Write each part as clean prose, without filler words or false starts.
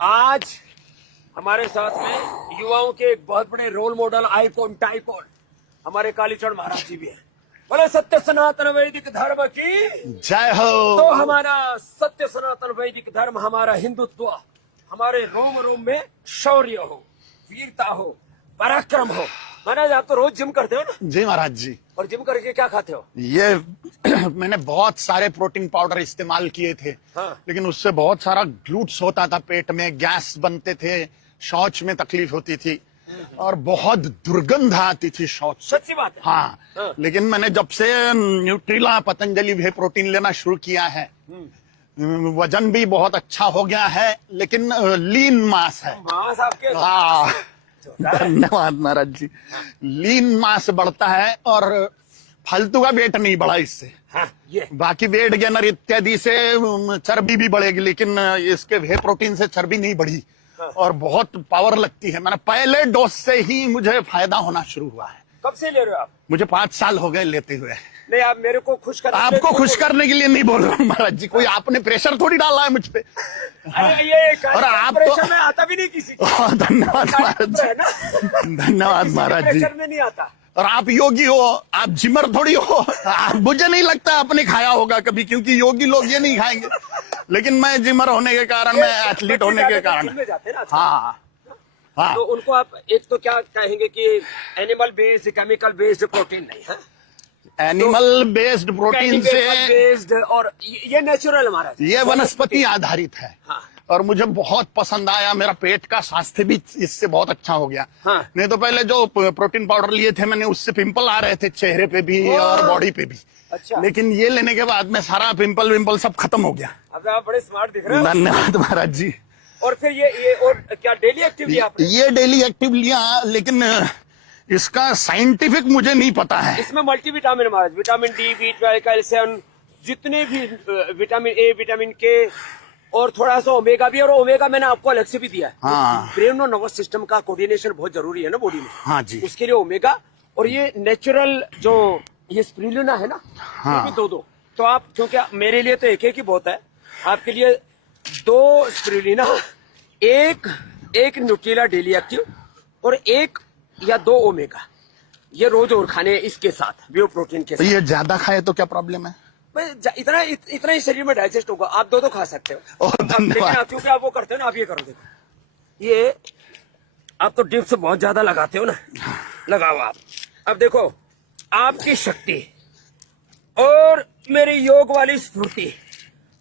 आज हमारे साथ में युवाओं के एक बहुत बड़े रोल मॉडल आइकॉन टाइकॉन हमारे कालीचरण महाराज जी भी हैं। बोले सत्य सनातन वैदिक धर्म की जय हो। तो हमारा सत्य सनातन वैदिक धर्म, हमारा हिंदुत्व, हमारे रोम रोम में शौर्य हो, वीरता हो, पराक्रम हो। महाराज आप तो रोज जिम करते हो ना? जी महाराज जी। और जिम करके क्या खाते हो? ये मैंने बहुत सारे प्रोटीन पाउडर इस्तेमाल किए थे। हाँ। लेकिन उससे बहुत सारा ग्लूट्स होता था, पेट में गैस बनते थे, शौच में तकलीफ होती थी और बहुत दुर्गंध आती थी शौच से। सच्ची बात है। हाँ। लेकिन मैंने जब से न्यूट्रिला पतंजलि भी प्रोटीन लेना शुरू किया है, वजन भी बहुत अच्छा हो गया है, लेकिन लीन मास है। मास आपके हाँ, धन्यवाद महाराज जी। लीन मास बढ़ता है और फालतू का वेट नहीं बढ़ा इससे। हाँ, ये बाकी वेट गेनर इत्यादि से चर्बी भी बढ़ेगी, लेकिन इसके वे प्रोटीन से चर्बी नहीं बढ़ी। हाँ। और बहुत पावर लगती है। मैंने पहले डोज से ही मुझे फायदा होना शुरू हुआ है। कब से ले रहे हो आप? मुझे 5 साल हो गए लेते हुए। नहीं, आप मेरे को खुश कर, आपको खुश करने के लिए नहीं बोल रहा हूँ महाराज जी, कोई आपने प्रेशर थोड़ी डाला है मुझ पे। अरे ये और आप प्रेशर तो में आता भी नहीं किसी को। धन्यवाद महाराज जी, धन्यवाद महाराज जी। प्रेशर में नहीं आता। और आप योगी हो, आप जिमर थोड़ी हो। मुझे नहीं लगता आपने खाया होगा कभी, क्योंकि योगी लोग ये नहीं खाएंगे। लेकिन मैं जिमर होने के कारण, मैं एथलीट होने के कारण। हाँ हाँ। तो उनको आप एक तो क्या कहेंगे कि animal based, chemical based protein नहीं है, एनिमल बेस्ड प्रोटीन से बेस्ड, और ये नेचुरल हमारा, ये वनस्पति आधारित है। हाँ। और मुझे बहुत पसंद आया। मेरा पेट का स्वास्थ्य भी इससे बहुत अच्छा हो गया। हाँ। नहीं तो पहले जो प्रोटीन पाउडर लिए थे मैंने, उससे पिंपल आ रहे थे चेहरे पे भी और बॉडी पे भी। अच्छा। लेकिन ये लेने के बाद में सारा पिंपल विंपल सब खत्म हो गया। अब आप बड़े स्मार्ट दिख रहे हो। धन्यवाद महाराज जी। और फिर ये और क्या डेली एक्टिव लिया आपने? ये डेली एक्टिव लिया, लेकिन इसका साइंटिफिक मुझे नहीं पता है। इसमें मल्टीविटामिन महाराज, विटामिन डी, B12, कैल्शियम, जितने भी विटामिन ए, विटामिन के, और थोड़ा सा ओमेगा भी। और ओमेगा मैंने आपको अलग से भी दिया है। हाँ। ब्रेन और नर्वस सिस्टम का कोऑर्डिनेशन बहुत जरूरी है ना बॉडी में। हाँ जी। उसके लिए ओमेगा, और ये नेचुरल जो ये स्पिरुलिना है ना, हाँ। ये भी दो। तो आप, क्योंकि मेरे लिए तो एक ही बहुत है, आपके लिए 2 स्पिरुलिना, एक न्यूट्रिला डेली एक्टिव, और 1 या 2 ओमेगा, ये रोज और खाने इसके साथ बियो प्रोटीन के तो साथ। ये ज्यादा खाए तो क्या प्रॉब्लम है? इतना ही शरीर में डाइजेस्ट होगा। आप 2 खा सकते हो। लेकिन धन्यवाद। क्योंकि आप वो करते हो ना, आप ये करो, देखो ये आप तो डिप्स बहुत ज्यादा लगाते हो ना, लगाओ आप। अब देखो आपकी शक्ति और मेरी योग वाली स्फूर्ति।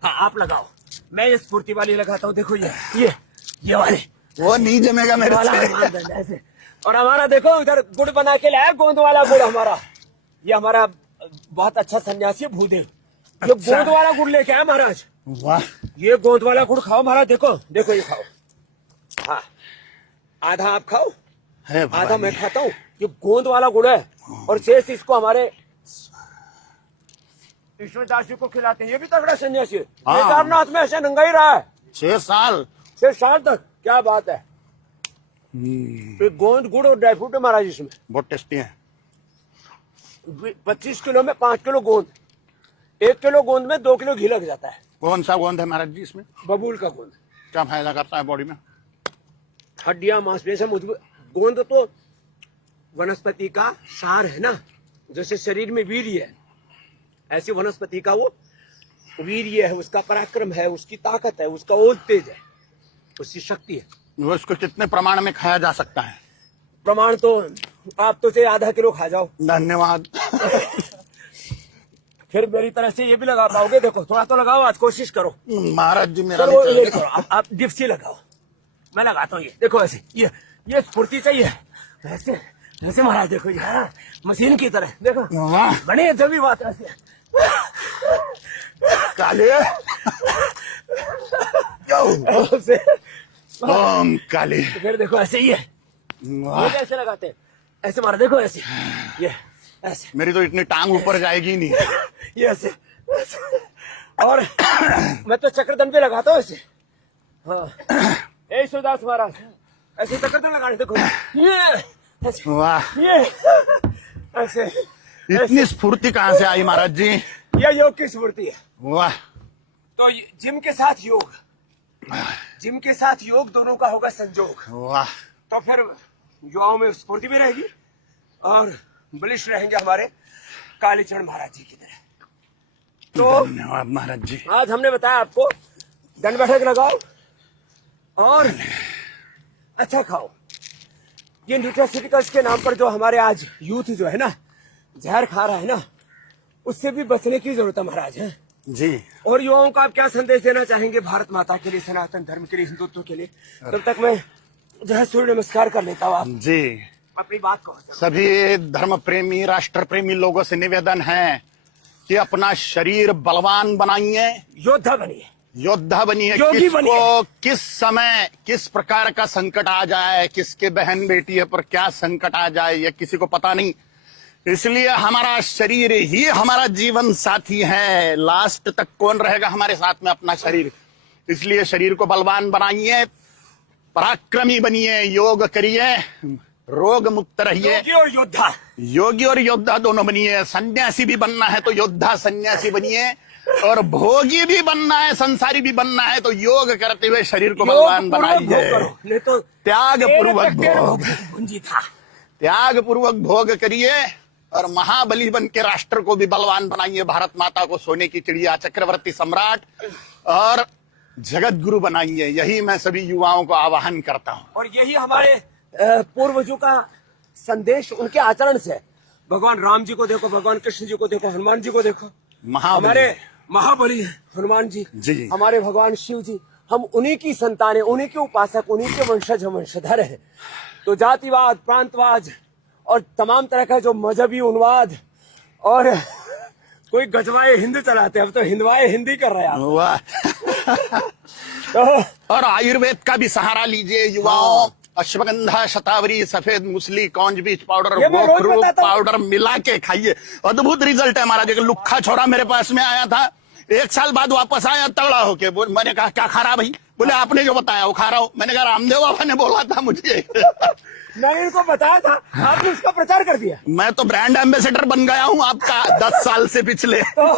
हाँ, आप लगाओ, मैं ये स्फूर्ति वाली लगाता हूँ। देखो ये वाली, वो नहीं जमेगा मेरे वाला से। ऐसे। और हमारा देखो इधर गुड़ बना के लाया, गोंद वाला गुड़ हमारा। ये हमारा बहुत अच्छा सन्यासी भूदेव, ये गोंद वाला गुड़ लेके आया महाराज। वाह। ये गोंद वाला गुड़ खाओ महाराज। देखो ये खाओ। हाँ, आधा आप खाओ, है आधा मैं खाता हूँ। ये गोंद वाला गुड़ है, और शेष इसको हमारे ईश्वरदास जी को खिलाते हैं। ये भी तगड़ा सन्यासी है। हाँ। केदारनाथ में ऐसे नंगा ही रहा है 6 साल। 6 साल तक। क्या बात है। ये गोंद गुड़ और ड्राई फ्रूट है महाराज इसमें। बहुत टेस्टी है। 25 किलो में 5 किलो गोंद, 1 किलो गोंद में 2 किलो घी लग जाता है। कौन सा गोंद है महाराज जी इसमें? बबूल का गोंद। क्या फायदा करता है बॉडी में? हड्डियां, मांसपेशियां मजबूत। गोंद तो वनस्पति का सार है ना, जैसे शरीर में वीर्य है, ऐसे वनस्पति का वो वीर्य है, उसका पराक्रम है, उसकी ताकत है, उसका ओज तेज है, उसकी शक्ति है। वो इसको कितने प्रमाण में खाया जा सकता है? प्रमाण तो आप तो चाहे आधा किलो खा जाओ। धन्यवाद। फिर मेरी तरह से ये भी लगा पाओगे। देखो थोड़ा तो लगाओ, आज कोशिश करो महाराज जी मेरा चलो। नहीं ये चलेगा। करो, आप डिप्सी लगाओ, मैं लगाता हूँ। ये देखो ऐसे, ये स्फूर्ति चाहिए ऐसे ऐसे महाराज। देखो ये, हाँ, मशीन की तरह। देखो वाह। बने जब बात ऐसे काले ऐसे। ओम काले। फिर देखो ऐसे ही है। वाह। ये कैसे लगाते हैं? ऐसे मारा, देखो ऐसे, ये ऐसे, मेरी तो इतनी टांग ऊपर जाएगी ही नहीं। ये ऐसे। और मैं तो चक्रदंड पे लगाता हूँ ऐसे। हाँ, ईश्वरदास महाराज ऐसे चक्रदंड लगाने। देखो ये ऐसे, वाह। ये ऐसे। इतनी स्फूर्ति कहाँ से आई महाराज जी? यह योग की स्फूर्ति है। वाह। तो जिम के साथ योग, जिम के साथ योग दोनों का होगा संजोग, वाह, तो फिर युवाओं में स्फूर्ति भी रहेगी और बलिष्ठ रहेंगे हमारे कालीचरण महाराज जी की तरह। तो धन्यवाद महाराज जी। आज हमने बताया आपको दंड बैठक लगाओ और अच्छा खाओ। ये न्यूट्रास्यूटिकल्स के नाम पर जो हमारे आज यूथ जो है ना जहर खा रहा है ना, उससे भी बचने की जरूरत है महाराज है जी। और युवाओं को आप क्या संदेश देना चाहेंगे भारत माता के लिए, सनातन धर्म के लिए, हिंदुत्व के लिए? तब तक मैं जो है सूर्य नमस्कार कर लेता हूँ। आप जी, अपनी बात को सभी धर्म प्रेमी, राष्ट्र प्रेमी लोगों से निवेदन है कि अपना शरीर बलवान बनाइए, योद्धा बनिए, योद्धा बनिए। योगी बनिए। किसको किस समय किस प्रकार का संकट आ जाए, किसके बहन बेटी पर क्या संकट आ जाए, ये किसी को पता नहीं। इसलिए हमारा शरीर ही हमारा जीवन साथी है। लास्ट तक कौन रहेगा हमारे साथ में? अपना शरीर। इसलिए शरीर को बलवान बनाइए, पराक्रमी बनिए, योग करिए, रोग मुक्त रहिए। योगी और योद्धा, योगी और योद्धा दोनों बनिए। सन्यासी भी बनना है तो योद्धा सन्यासी बनिए, और भोगी भी बनना है, संसारी भी बनना है तो योग करते हुए शरीर को बलवान बनाइए। नहीं तो त्याग पूर्वक भोग, पूंजी था। त्याग पूर्वक भोग करिए और महाबली बन के राष्ट्र को भी बलवान बनाइए। भारत माता को सोने की चिड़िया, चक्रवर्ती सम्राट और जगत गुरु बनाइए। यही मैं सभी युवाओं को आह्वान करता हूँ। और यही हमारे पूर्वजों का संदेश, उनके आचरण से। भगवान राम जी को देखो, भगवान कृष्ण जी को देखो, हनुमान जी को देखो, हमारे महाबली हनुमान जी, जी, हमारे भगवान शिव जी, हम उन्हीं की संतान है, उन्हीं के उपासक, उन्हीं के वंशज, वंशधर है। तो जातिवाद, प्रांतवाद और तमाम तरह का जो मजहबी उन्वाद और कोई गजवाए हिंद चलाते, अब तो हिंदवाए हिंदी कर रहे हैं। वाह। तो और आयुर्वेद का भी सहारा लीजिए युवाओं। अश्वगंधा, शतावरी, सफेद मूसली, कौंज बीज पाउडर, गोखरू पाउडर मिला के खाइए। अद्भुत रिजल्ट है हमारा। जो लुक्खा छोरा मेरे पास में आया था, 1 साल बाद वापस आया तगड़ा होके। मैंने कहा क्या खा रहा भाई? बोले आपने जो बताया वो खा रहा हूँ। मैंने कहा रामदेव बाबा ने बोला था मुझे। मैंने इनको बताया था, आपने उसका प्रचार कर दिया। मैं तो ब्रांड एम्बेसडर बन गया हूँ आपका 10 साल से पिछले। तो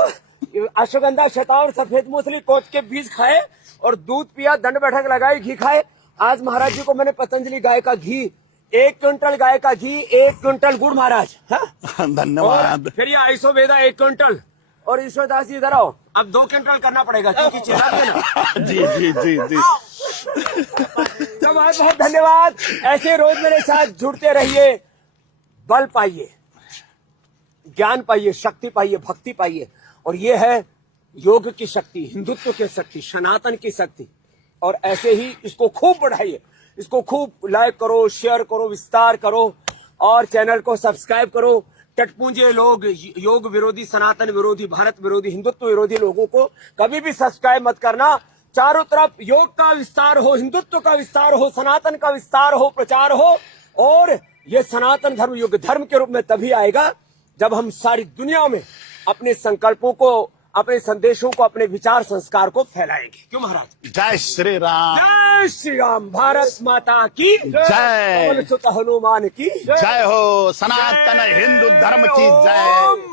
अश्वगंधा, शतावर, सफेद मूसली, कोच के बीज खाए और दूध पिया, दंड बैठक लगाई, घी खाए। आज महाराज जी को मैंने पतंजलि गाय का घी, 1 क्विंटल गाय का घी, 1 क्विंटल गुड़ महाराज। धन्यवाद। फिर ये आइसोवेदा 1 क्विंटल। और ईश्वरदास जी इधर आओ, अब 2 क्विंटल करना पड़ेगा क्योंकि चेला भी है ना। जी जी जी जी। तो बहुत बहुत धन्यवाद। ऐसे रोज मेरे साथ जुड़ते रहिए, बल पाइए, ज्ञान पाइए, शक्ति पाइए, भक्ति पाइए। और ये है योग की शक्ति, हिंदुत्व की शक्ति, सनातन की शक्ति। और ऐसे ही इसको खूब बढ़ाइए, इसको खूब लाइक करो, शेयर करो, विस्तार करो और चैनल को सब्सक्राइब करो। टटपूंजे लोग, योग विरोधी, सनातन विरोधी, भारत विरोधी, हिंदुत्व विरोधी लोगों को कभी भी सब्सक्राइब मत करना। चारों तरफ योग का विस्तार हो, हिंदुत्व का विस्तार हो, सनातन का विस्तार हो, प्रचार हो। और ये सनातन धर्म युग धर्म के रूप में तभी आएगा जब हम सारी दुनिया में अपने संकल्पों को, अपने संदेशों को, अपने विचार संस्कार को फैलाएंगे। क्यों महाराज? जय श्री राम। जय श्री राम। भारत माता की जय। सुत हनुमान की जय हो। सनातन हिंदू धर्म की जय।